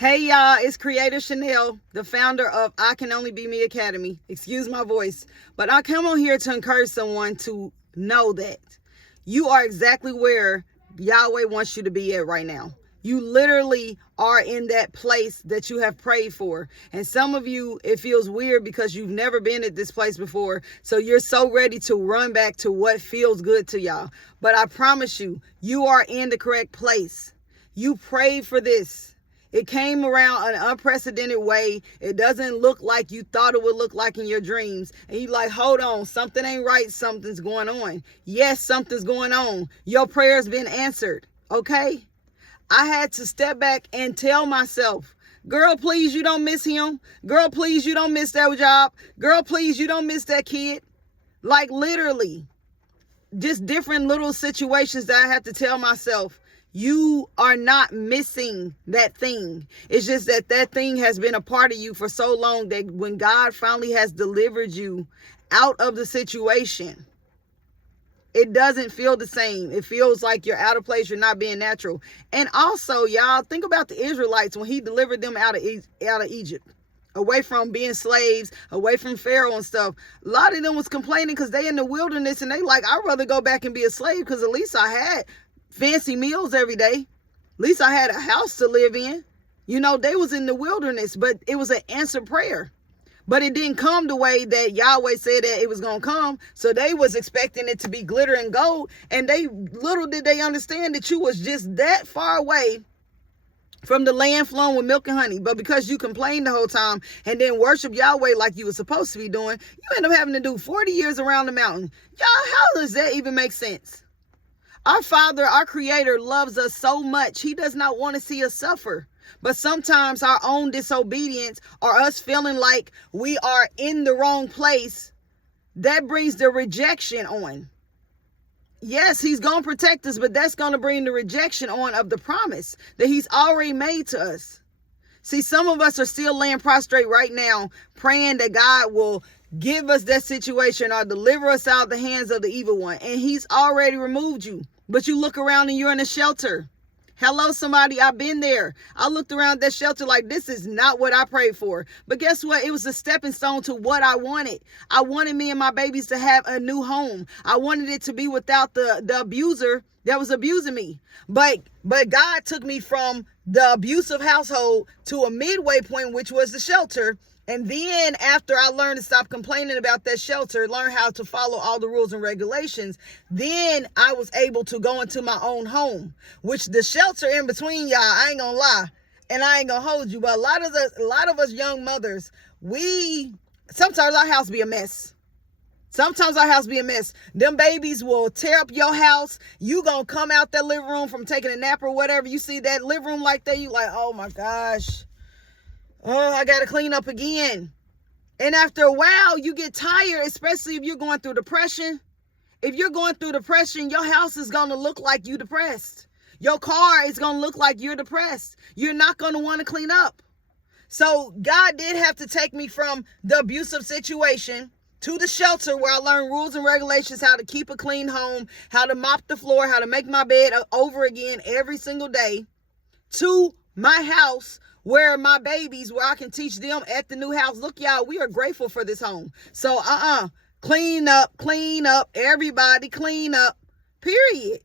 Hey y'all, it's Creator Chanel, the founder of I Can Only Be Me Academy. Excuse my voice, but I come on here to encourage someone to know that you are exactly where Yahweh wants you to be at right now. You literally are in that place that you have prayed for. And some of you, it feels weird because you've never been at this place before. So you're so ready to run back to what feels good to y'all. But I promise you, you are in the correct place. You prayed for this. It came around an unprecedented way. It doesn't look like you thought it would look like in your dreams. And you're like, hold on, something ain't right. Something's going on. Yes, something's going on. Your prayer's been answered. Okay? I had to step back and tell myself, girl, please, you don't miss him. Girl, please, you don't miss that job. Girl, please, you don't miss that kid. Like literally, just different little situations that I had to tell myself. You are not missing that thing. It's just that that thing has been a part of you for so long that when God finally has delivered you out of the situation, it doesn't feel the same. It feels like you're out of place. You're not being natural. And also, y'all, think about the Israelites when he delivered them out of Egypt, away from being slaves, away from Pharaoh and stuff. A lot of them was complaining because they in the wilderness and they like, I'd rather go back and be a slave because at least I had fancy meals every day. At least I had a house to live in. You know, they was in the wilderness, but it was an answered prayer. But it didn't come the way that Yahweh said that it was going to come. So they was expecting it to be glitter and gold. And they little did they understand that you was just that far away from the land flowing with milk and honey. But because you complained the whole time and then worship Yahweh like you were supposed to be doing, you end up having to do 40 years around the mountain. Y'all, how does that even make sense? Our Father, our Creator, loves us so much. He does not want to see us suffer. But sometimes our own disobedience or us feeling like we are in the wrong place, that brings the rejection on. Yes, he's going to protect us, but that's going to bring the rejection on of the promise that he's already made to us. See, some of us are still laying prostrate right now, praying that God will give us that situation or deliver us out of the hands of the evil one. And he's already removed you. But you look around and you're in a shelter. Hello, somebody. I've been there. I looked around that shelter like this is not what I prayed for. But guess what? It was a stepping stone to what I wanted. I wanted me and my babies to have a new home. I wanted it to be without the abuser that was abusing me. But God took me from the abusive household to a midway point, which was the shelter. And then after I learned to stop complaining about that shelter, learn how to follow all the rules and regulations, then I was able to go into my own home, which the shelter in between, y'all, I ain't gonna lie, and I ain't gonna hold you, but a lot of us young mothers, sometimes our house be a mess. Sometimes our house be a mess. Them babies will tear up your house. You gonna come out that living room from taking a nap or whatever. You see that living room like that, you like, oh my gosh. Oh, I got to clean up again. And after a while, you get tired, especially if you're going through depression. If you're going through depression, your house is going to look like you depressed. Your car is going to look like you're depressed. You're not going to want to clean up. So God did have to take me from the abusive situation to the shelter where I learned rules and regulations, how to keep a clean home, how to mop the floor, how to make my bed over again every single day, to my house where my babies, where I can teach them at the new house. Look, y'all, we are grateful for this home. So, clean up, everybody clean up, period.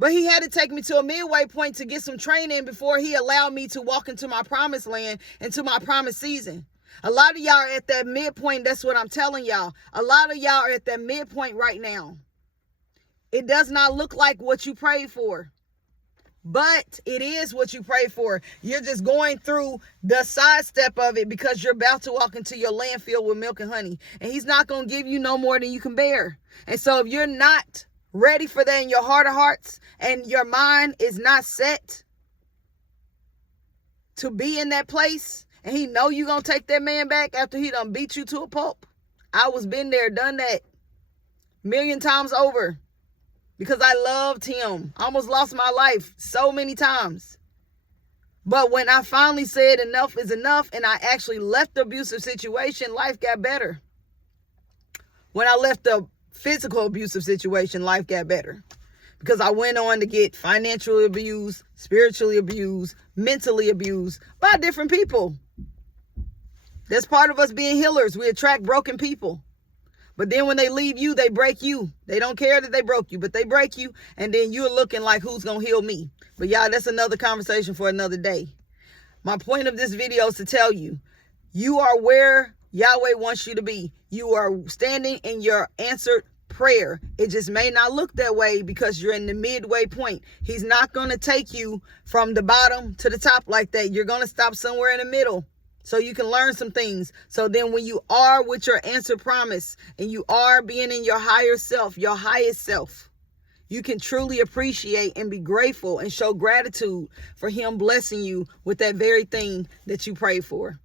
But he had to take me to a midway point to get some training before he allowed me to walk into my promised land, into my promised season. A lot of y'all are at that midpoint. That's what I'm telling y'all. A lot of y'all are at that midpoint right now. It does not look like what you prayed for. But it is what you pray for. You're just going through the sidestep of it because you're about to walk into your land filled with milk and honey. And he's not going to give you no more than you can bear. And so if you're not ready for that in your heart of hearts and your mind is not set to be in that place, and he know you're going to take that man back after he done beat you to a pulp. I was been there, done that 1,000,000 times over. Because I loved him. I almost lost my life so many times. But when I finally said enough is enough and I actually left the abusive situation, life got better. When I left the physical abusive situation, life got better. because I went on to get financially abused, spiritually abused, mentally abused by different people. That's part of us being healers. We attract broken people. But then when they leave you, they break you. They don't care that they broke you, but they break you. And then you're looking like, who's going to heal me? But y'all, that's another conversation for another day. My point of this video is to tell you, you are where Yahweh wants you to be. You are standing in your answered prayer. It just may not look that way because you're in the midway point. He's not going to take you from the bottom to the top like that. You're going to stop somewhere in the middle so you can learn some things. So then when you are with your answered promise and you are being in your higher self, your highest self, you can truly appreciate and be grateful and show gratitude for him blessing you with that very thing that you prayed for.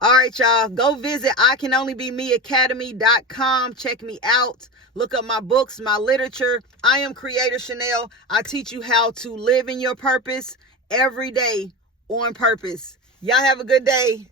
All right, y'all, go visit ICanOnlyBeMeAcademy.com. Check me out. Look up my books, my literature. I am Creator Chanel. I teach you how to live in your purpose every day on purpose. Y'all have a good day.